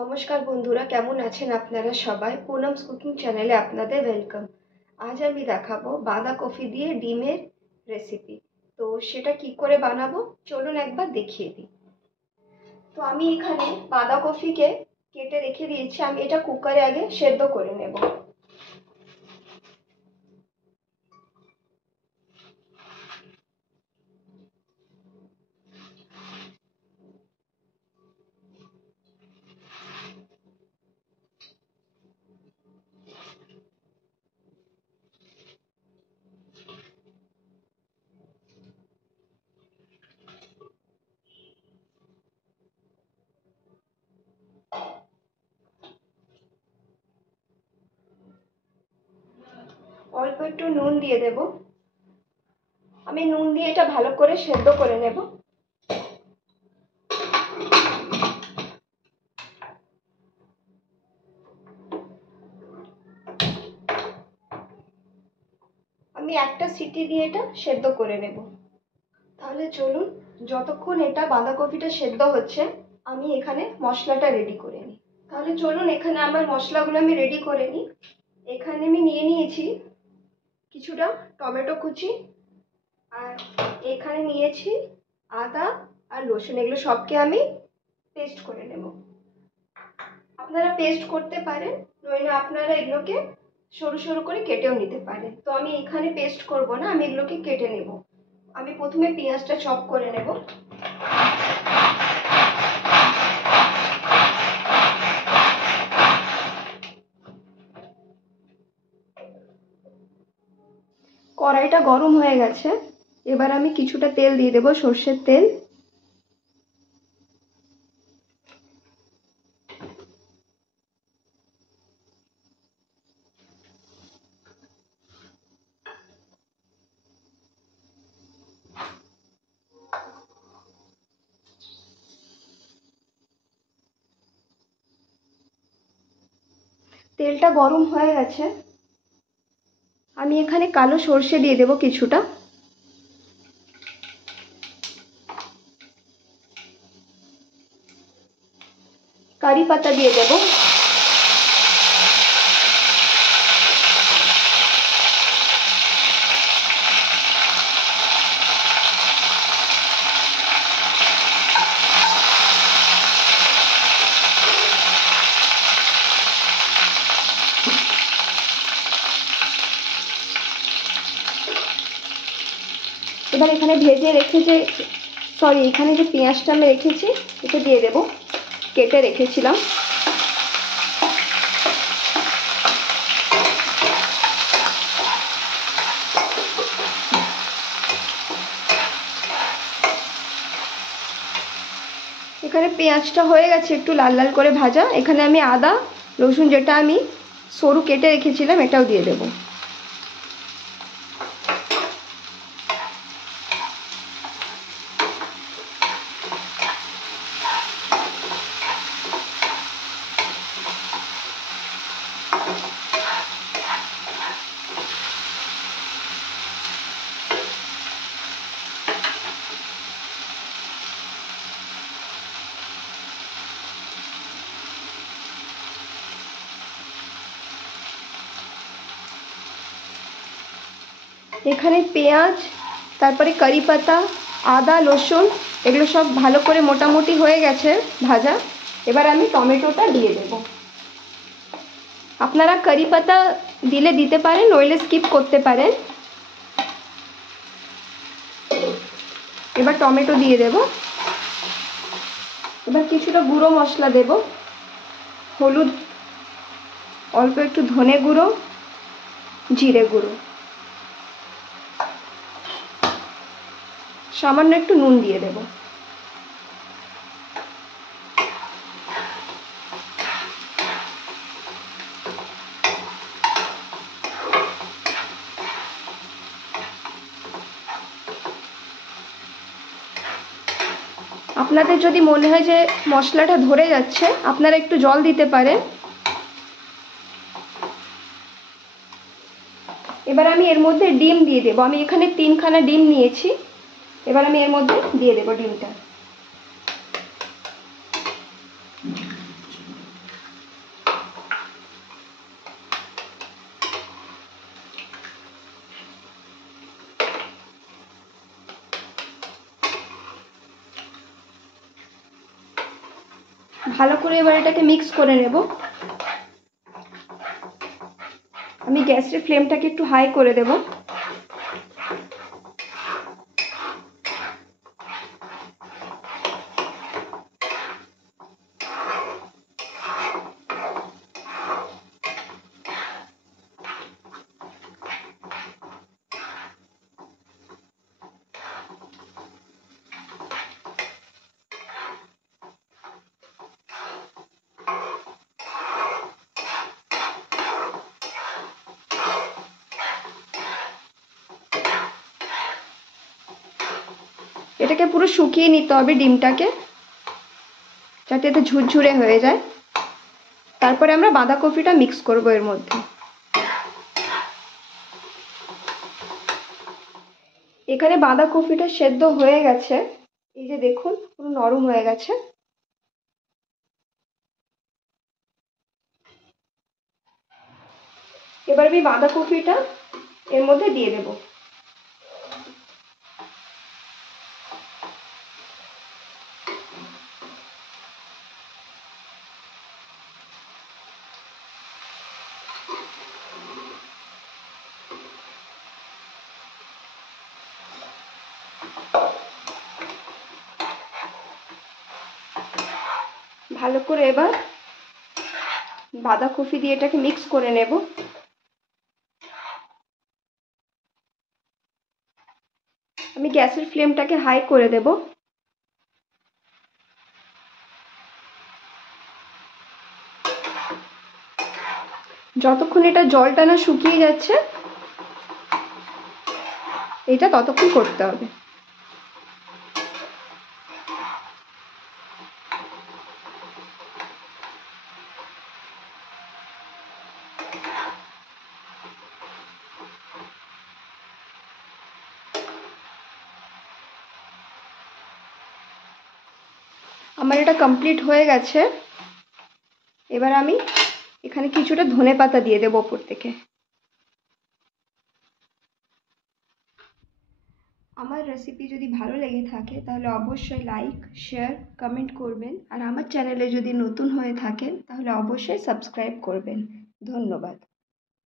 নমস্কার বন্ধুরা, কেমন আছেন আপনারা সবাই? পুনমস কুকিং চ্যানেলে আপনাদের ওয়েলকাম। আজ আমি দেখাবো বাঁধাকপি দিয়ে ডিমের রেসিপি। তো সেটা কি করে বানাবো চলুন একবার দেখিয়ে দিই। তো আমি এখানে বাঁধাকপিকে কেটে রেখে দিয়েছি। আমি এটা কুকারে আগে সেদ্ধ করে নেব। অল্প একটু নুন দিয়ে দেব। আমি নুন দিয়ে এটা ভালো করে সেদ্ধ করে নেব। আমি একটা সিটি দিয়ে এটা সেদ্ধ করে নেব। তাহলে চলুন, যতক্ষণ এটা বাঁধাকপিটা সেদ্ধ হচ্ছে আমি এখানে মশলাটা রেডি করে নিই। তাহলে চলুন, এখানে আমার মশলাগুলো আমি রেডি করে নিই। এখানে আমি নিয়ে নিয়েছি কিছুটা টমেটো কুচি, আর এখানে নিয়েছি আদা আর রসুন। এগুলো সবকে আমি পেস্ট করে নেব। আপনারা পেস্ট করতে পারেন, নইলে আপনারা এগুলোকে সরু সরু করে কেটেও নিতে পারেন। তো আমি এখানে পেস্ট করব না, আমি এগুলোকে কেটে নেব। আমি প্রথমে পেঁয়াজটা চপ করে নেব। কড়াইটা গরম হয়ে গেছে, এবার আমি কিছুটা তেল দিয়ে দেব, সর্ষের তেল। তেলটা গরম হয়ে গেছে, আমি এখানে কালো সর্ষে দিয়ে দেব কিছুটা। কারি পাতা দিয়ে দেব। এবার এখানে ভেজে রেখে এখানে যে পেঁয়াজটা আমি রেখেছি এটা দিয়ে দেব, কেটে রেখেছিলাম। এখানে পেঁয়াজটা হয়ে গেছে একটু লাল লাল করে ভাজা। এখানে আমি আদা রসুন যেটা আমি সরু কেটে রেখেছিলাম এটাও দিয়ে দেব। এখানে পেঁয়াজ, তারপরে কারি পাতা, আদা রসুন এগুলো সব ভালো করে মোটামুটি হয়ে গেছে ভাজা। এবার আমি টমেটোটা দিয়ে দেব। আপনারা কারি পাতা দিলে দিতে পারেন, নইলে স্কিপ করতে পারেন। এবার টমেটো দিয়ে দেব। এবার কিছুটা গুঁড়ো মশলা দেব, হলুদ, অল্প একটু ধনে গুঁড়ো, জিরে গুঁড়ো, সামান্য একটু নুন দিয়ে দেব। আপনাদের যদি মনে হয় যে মশলাটা ধরে যাচ্ছে আপনারা একটু জল দিতে পারেন। এবার আমি এর মধ্যে ডিম দিয়ে দেব। আমি এখানে 3খানা ডিম নিয়েছি। এবার আমি এর মধ্যে দিয়ে দেব ডিমটা। ভালো করে এবার এটাকে মিক্স করে নেব। আমি গ্যাসের ফ্লেমটাকে একটু হাই করে দেব। এটাকে পুরো শুকিয়ে নিতে হবে ডিমটাকে, যাতে এটা ঝুরঝুরে হয়ে যায়। তারপরে আমরা বাঁধাকপিটা মিক্স করব এর মধ্যে। এখানে বাঁধাকপিটা সেদ্ধ হয়ে গেছে, এই যে দেখুন পুরো নরম হয়ে গেছে। এবার আমি বাঁধাকপিটা এর মধ্যে দিয়ে দেব। ভালো করে এবার বাঁধাকপি দিয়ে এটাকে মিক্স করে নেব। আমি গ্যাসের ফ্লেমটাকে হাই করে দেব। যতক্ষণ এটা জলটা না শুকিয়ে যাচ্ছে এটা ততক্ষণ করতে হবে। আমার এটা কমপ্লিট হয়ে গেছে। এবার আমি এখানে কিছুটা ধনেপাতা দিয়ে দেবো ওপর থেকে। আমার রেসিপি যদি ভালো লেগে থাকে তাহলে অবশ্যই লাইক, শেয়ার, কমেন্ট করবেন। আর আমার চ্যানেলে যদি নতুন হয়ে থাকেন তাহলে অবশ্যই সাবস্ক্রাইব করবেন। ধন্যবাদ।